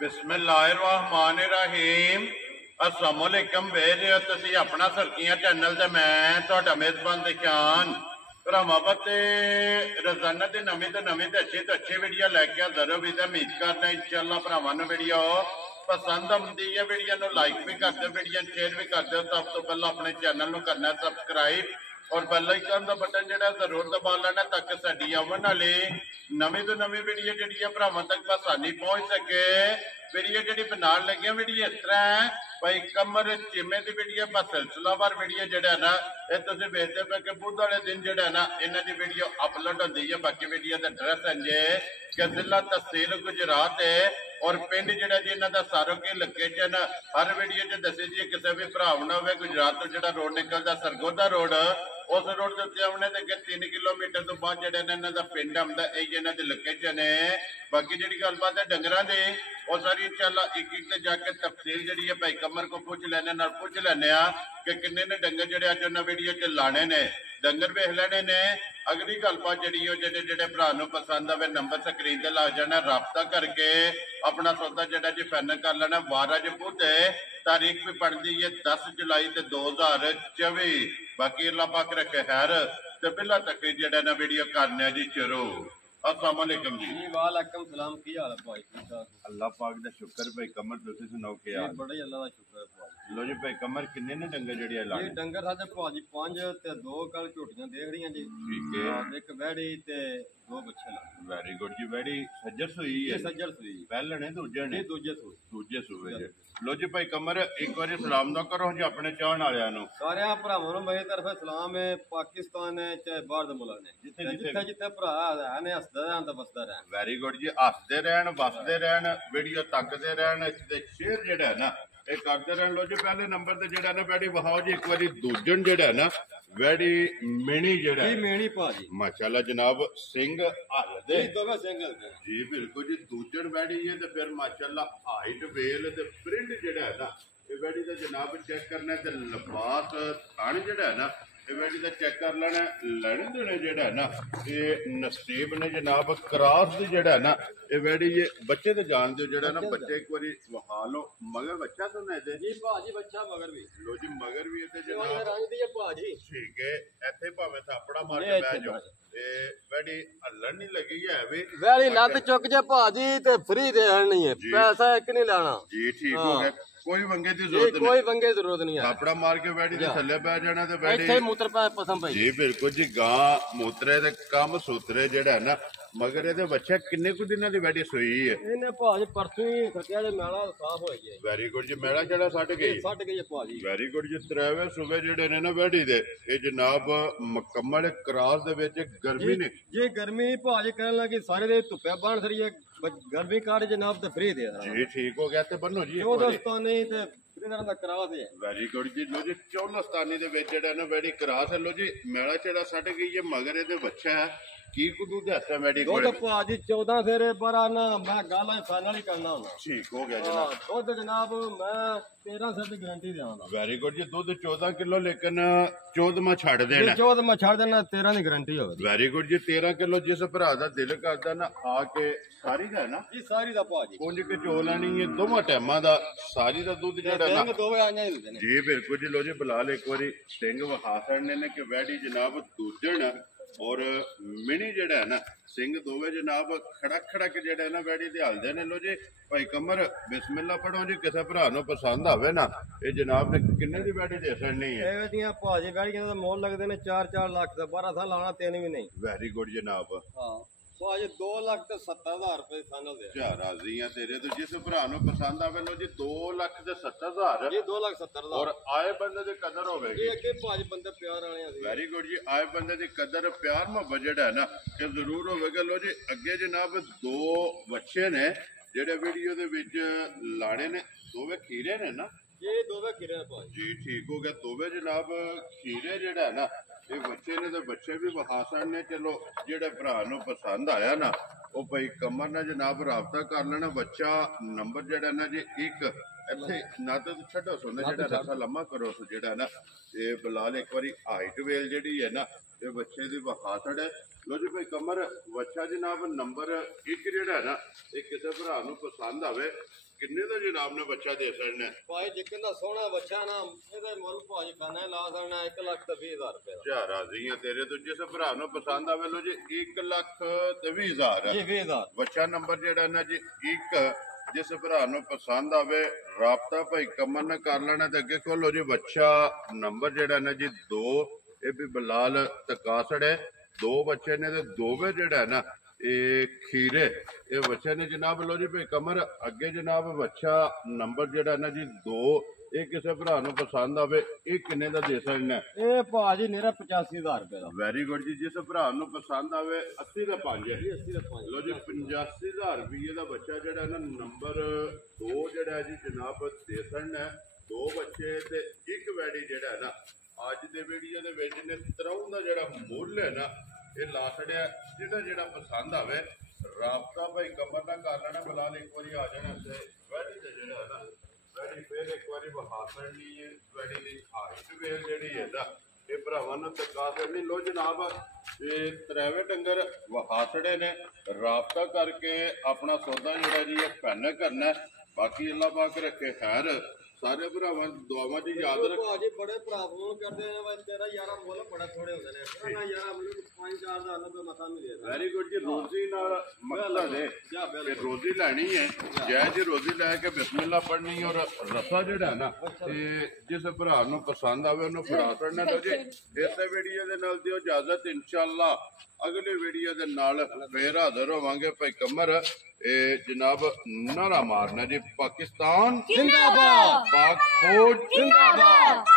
बिस्मिल्लाहिर्रहमानिर्रहीम अस्सलाम वालेकुम वेज तुसी अपना सरकियां चैनल ते मैं तुहाडा मेजबान दिशान भरावां ते रोजाना की नवी तो अच्छी वीडियो लैके हाजिर हो भी उम्मीद करते इंशाअल्लाह भरावां नूं वीडियो पसंद आती है। वीडियो नूं लाइक भी कर दो, वीडियो शेयर भी कर दो। सब तो पहला अपने चैनल नूं करना सबसक्राइब और बेल आइकन का बटन जो जरूर दबा लेना ताकि साडी आवन वाली नवी तो नवी वीडियो जी भरावां तक आसानी पहुंच सके। वीडियो जी बना लगे वीडियो इस तरह है भाई कमर चीमे की वीडियो बस सिलसिलावार वीडियो जो ना ये तुम वेखते पे कि बुध वाले दिन जो ना इन्हों की वीडियो अपलोड होती है। बाकी वीडियो का एड्रैस है जे कि जिला तहसील गुजरात है और पिंड जो जी इन्हों का सारो की लोकेशन हर वीडियो च दसी जी। किसी भी भरा ना हो गुजरात तो जो रोड निकलता सरगोदा रोड उस रोड के उत्ते आने तो 3 किलोमीटर तो बाद जो इन्हों का पिंड आता यही इन्हों की लोकेशन है। बाकी जी गलबात है डंगर की और सारी इंशाअल्लाह एक एक जाके तफसील जी है भाई कमर को पूछ लेने पूछ लेने कि किन्ने ने डंगर जो अज उन्हें वीडियो च लाने ने डंगर वेख लेने ने। अगली गलबात जी जो भरा पसंद आए नंबर स्क्रीन से लग जाना रबता करके अपना सौदा जो जी फाइनल कर लेना। वाराज पुत तारीख भी पड़ती है 10 जुलाई 2024। बाकी अल्लाह पाक रखे खैर तो पहला तक जो ना वीडियो करने जी शुरू। अस्सलाम वालेकुम जी। वालेकुम सलाम। की हाल है भाई? ठीक ठाक अल्लाह पाक दा शुक्र। भाई कमर तुसी सुनाओ के हाल? बड़ा ही अल्लाह दा शुक्र है भाई। लो जी भाई कमर किन्ने ने डंगर जेड़ी ये लाने? डंगर साडे भाजी 5 ते 2 कल झोटियां देख रही जी। ठीक है। एक वैड़ी ते 2 बच्चे ला। वेरी गुड जी। वेरी सज्जर सुई है? ये सज्जर सुई पहले ने दूजे ने? दूजे सुई। दूजे सुई जे। लो जी भाई कमर एक बार सलाम दा करो जी अपने चाहण वालियां नु। सारे भरावां नूं मेरी तरफ सलाम है। पाकिस्तान है चाहे बाहर दे मुल्क ने जिथे जिथे भरा है ने हसदा रहन ते बसदा रहन। वेरी गुड जी। हसदे रहन बसदे रहन वीडियो तकदे रहन ते शेयर जेड़ा है ना ये करते रहन। लो जी पहले नंबर ते जेड़ा ना वैडी वहाओ जी एक बार दूजन जेड़ा है ना वैडी मेनी जेड़ा जी मेनी भाजी माशाल्लाह जनाब सिंह हलदे दोवे सिंगल जी बिल्कुल जी। दूजन वैडी है तो फिर माशाल्लाह हाइट वेल ते प्रिंट जेड़ा है ना ये वैडी का जनाब चेक करना ते लिबास थान जेड़ा है ना ये वैडी का चेक कर लेना। लड़न ने जेड़ा है ना ये नसीब ने जनाब क्रॉस दी जेड़ा है ना ये वैडी ये बच्चे तो जान दो जेड़ा ना बच्चे एक बारी वहा लो मगर बच्चा तो नहीं दे जी भाजी बच्चा मगर भी लो जी मगर भी इते ये जनाब रंग दी है भाजी। ठीक है इथे भावे थापड़ा मार के बैठ जाओ ते वैडी हलन नहीं लगी है वे वैली लत चुक जे भाजी ते फ्री दे हलनी है पैसा एक नहीं लेना जी। ठीक हो गया कोई वंगे की जरूरत नहीं कोई वंगे की जरूरत नहीं है। थापड़ा मार के वैडी दे थल्ले बैठ जाना ते वैडी इथे मूत्र पे पसंद भाई जी बिल्कुल जी। गां मूत्रे ते कम सूत्रे जेड़ा है ना मगर ये बच्चा किन्ने कुछ दिनों की वैडी सुई है? इन्हें भाजी परसों ही सटिया जे मेला साफ हो गया। वेरी गुड जी। मेला जेड़ा सट गई सट गई भाजी। वेरी गुड जी। त्रेवे सूबे जेड़े ने ना वैडी दे ये जनाब मुकम्मल क्रॉस दे विच गर्मी ने जी गर्मी भाजी कहन लगी सारे दे धुप्पे बाण सरिए गर्मी काट जनाब ते फ्री दे जी। ठीक हो गया ते बनो जी चौदस्तानी ते फ्रीदर दा क्रॉस है। वेरी गुड जी। लो जी चौलस्तानी दे विच जेड़ा ना वैडी क्रॉस है। लो जी मेला जेड़ा सट गई है मगर ये बच्चा है की कुदू दे हसा वैडी को दूध भाजी 14 फेरे बरा ना मैं गाला फाइनल ही करना हूं। ठीक हो गया जनाब। दूध जनाब मैं 13 से की गारंटी देवांगा। वेरी गुड जी। दूध 14 किलो लेकिन 14 छड़ देना 14 मैं छड़ देना 13 की गारंटी होगी। वेरी गुड जी। 13 किलो जिस भरा दा दिल करदा ना आके सारी दा ना जी सारी दा भाजी कुंज के चो लेनी है दोवां टाइमां दा सारी दा दूध जेड़ा ना दोवे आइयां ही देने जी बिल्कुल जी। लो जी बिलाल एक बारी सिंह वखा छड़ने ने कि वैडी जनाब दूजन और मिनी जेड़ा है ना सिंह दोवे जनाब खड़क खड़क जेड़ा है ना वैडी दे हलदे ने। लो जी भाई कमर बिस्मिल्लाह पढ़ो जी किसी भरा नु पसंद आवे ना ये जनाब ने किन्ने दी वैडी दे छड़नी है? एवे दियां भाजी वैडियां दा मोल लगदे ने 4-4 लाख दा 12 साल लाना 3 भी नहीं। वेरी गुड जनाब। हां भाजी 2,70,000 रुपए फाइनल दे जा राजी हैं तेरे तो जिस भरा नु पसंद आवे। लो जी 2,70,000 जी 2,70,000 और आए बंदे दी कदर होवेगी। ये अगे भाजी बंदे प्यार वाले आ। वेरी गुड जी। आए बंदे दी कदर प्यार मोहब्बत जेड़ा है ना ये जरूर होवेगा। लो जी अगे जनाब 2 बच्चे ने जेड़े वीडियो दे विच लाने ने दोवे खीरे ने ना ये दोवे खीरे ने भाजी जी। ठीक हो गया। दोवे जनाब खीरे जेड़ा है ना ये बच्चे ने तो बच्चे भी बहासन ने। चलो जेड़े भरा नु पसंद आया ना वो भाई कमर ने जनाब राबता कर लेना। बच्चा नंबर जेड़ा ना जी एक इत्थे ना तो छड्डो सुन जेड़ा रसा लम्मा करो जेड़ा ना ये बिलाल एक बारी हाइट वेल जेड़ी है ना ਇਹ ਬੱਚੇ ਦੀ ਵਹਾਸੜ ਹੈ। ਲੋ ਜੀ ਭਾਈ ਕਮਰ ਬੱਚਾ ਜਨਾਬ ਨੰਬਰ 1 ਜਿਹੜਾ ਹੈ ਨਾ, ਇਹ ਕਿਸੇ ਭਰਾ ਨੂੰ ਪਸੰਦ ਆਵੇ ਕਿੰਨੇ ਦਾ ਜਨਾਬ ਨੇ ਬੱਚਾ ਦੇ ਸਕਣਾ? ਭਾਈ ਜਿੱਕਨ ਦਾ ਸੋਹਣਾ ਬੱਚਾ ਨਾ, ਇਹਦੇ ਮੁੱਲ ਭਾਜੀ ਖਾਣਾ ਲਾ ਸਕਣਾ 1,20,000 ਰੁਪਏ ਦਾ। ਜਾ ਰਾਜ਼ੀ ਆ ਤੇਰੇ ਤੋਂ, ਜਿਸ ਭਰਾ ਨੂੰ ਪਸੰਦ ਆਵੇ ਲੋ ਜੀ 1,20,000 ਜੀ 20,000 ਬੱਚਾ ਨੰਬਰ ਜਿਹੜਾ ਨਾ ਜੀ 1, ਜਿਸ ਭਰਾ ਨੂੰ ਪਸੰਦ ਆਵੇ ਰਾਬਤਾ ਭਾਈ ਕਮਰ ਨਾਲ ਕਰ ਲੈਣਾ। ਤੇ ਅੱਗੇ ਖੋਲੋ ਜੀ ਬੱਚਾ ਨੰਬਰ ਜਿਹੜਾ ਨਾ ਜੀ 2, ਇਹ ਵੀ ਬਲਾਲ ਤਕਾਸੜ ਹੈ। 2 ਬੱਚੇ ਨੇ ਤੇ ਦੋਵੇਂ ਜਿਹੜਾ ਨਾ ਇਹ ਖੀਰੇ ਇਹ ਬੱਚੇ ਨੇ ਜਨਾਬ। ਲੋ ਜੀ ਭਾਈ ਕਮਰ ਅੱਗੇ ਜਨਾਬ ਬੱਚਾ ਨੰਬਰ ਜਿਹੜਾ ਨਾ ਜੀ 2, ਇਹ ਕਿਸੇ ਭਰਾ ਨੂੰ ਪਸੰਦ ਆਵੇ ਇਹ ਕਿੰਨੇ ਦਾ ਦੇ ਸਕਣਾ? ਇਹ ਭਾਜੀ ਮੇਰਾ 85,000 ਰੁਪਏ ਦਾ। ਵੈਰੀ ਗੁੱਡ ਜੀ, ਜਿਸ ਭਰਾ ਨੂੰ ਪਸੰਦ ਆਵੇ 80 ਦਾ 5 ਹੈ। 80 ਦਾ 5 ਲੋ ਜੀ 85,000 ਰੁਪਏ ਦਾ ਬੱਚਾ ਜਿਹੜਾ ਨਾ ਨੰਬਰ 2 ਜਿਹੜਾ ਜੀ ਜਨਾਬ ਦੇ ਸਕਣਾ। 2 ਬੱਚੇ ਤੇ 1 ਵੈੜੀ ਜਿਹੜਾ ਨਾ ਅੱਜ ਦੇ ਵੀਡੀਓ ਦੇ ਵਿੱਚ ਨੇ 53 ਦਾ ਜਿਹੜਾ ਮੁੱਲ ਹੈ ਨਾ ਇਹ ਲਾ ਛੜਿਆ। ਜਿਹੜਾ ਪਸੰਦ ਆਵੇ ਰਾਬਤਾ ਭਾਈ ਕਮਰ ਨਾਲ ਕਰ ਲੈਣਾ। ਬਲਾਲ ਇੱਕ ਵਾਰੀ ਆ ਜਾਣਾ ਤੇ ਵੈੜੀ ਤੇ ਜਿਹੜਾ ਨਾ ਵੈੜੀ ਫੇਰ ਇੱਕ ਵਾਰੀ ਵਹਾਸਣ ਨਹੀਂ ਹੈ। ਵੈੜੀ ਦੀ ਹਾਈਟ ਵੇਲ ਜਿਹੜੀ ਹੈ ਨਾ ਇਹ ਭਰਾਵਾਂ ਨੂੰ ਤਕਾ ਕਰਨੀ। ਲੋ ਜਨਾਬ ਇਹ ਤਰਾਵੇ ਡੰਗਰ ਵਹਾਸੜੇ ਨੇ, ਰਾਬਤਾ ਕਰਕੇ ਆਪਣਾ ਸੌਦਾ ਜਿਹੜਾ ਜੀ ਇਹ ਪੈਨ ਕਰਨਾ। ਬਾਕੀ ਅੱਲਾਹ ਪਾਕ ਰੱਖੇ ਖੈਰ। ਸਾਰੇ ਭਰਾਵਾਂ ਦੁਆਵਾਂ ਚ ਯਾਦ ਰੱਖ। ਭਾਜੀ ਬੜੇ ਭਰਾ ਫੋਨ ਕਰਦੇ ਨੇ ਬਈ ਤੇਰਾ ਯਾਰਾ ਮੁੱਲ ਬੜਾ ਥੋੜੇ ਹੁੰਦੇ ਨੇ। ਨਾ ਯਾਰਾ ਮੁੱਲ 5-4 ਦਾ ਰੁਪਏ ਮਸਾ ਨਹੀਂ ਦੇ। ਵੈਰੀ ਗੁੱਡ ਜੀ, ਰੋਜ਼ੀ ਨਾਲ ਮਕਸਦ ਹੈ ਕਿ ਰੋਜ਼ੀ ਲੈਣੀ ਹੈ। ਜੈ ਜੀ ਰੋਜ਼ੀ ਲੈ ਕੇ ਬਿਸਮਿਲ੍ਲਾ ਪੜਨੀ ਔਰ ਰਸਾ ਜਿਹੜਾ ਨਾ ਇਹ ਜਿਸ ਭਰਾ ਨੂੰ ਪਸੰਦ ਆਵੇ ਉਹਨੂੰ ਫੜਾ ਛੱਡਣਾ। ਲਓ ਜੀ ਇਸੇ ਵੀਡੀਓ ਦੇ ਨਾਲ ਦਿਓ ਇਜਾਜ਼ਤ। ਇਨਸ਼ਾਅੱਲਾ ਅਗਲੇ ਵੀਡੀਓ ਦੇ ਨਾਲ ਫੇਰ ਹਾਜ਼ਰ ਹੋਵਾਂਗੇ। ਭਾਈ ਕਮਰ ਇਹ ਜਨਾਬ ਨਾਰਾ ਮਾਰਨਾ ਜੀ, ਪਾਕਿਸਤਾਨ ਜ਼ਿੰਦਾਬਾਦ, ਪਾਕ ਫੌਜ जिंदाबाद।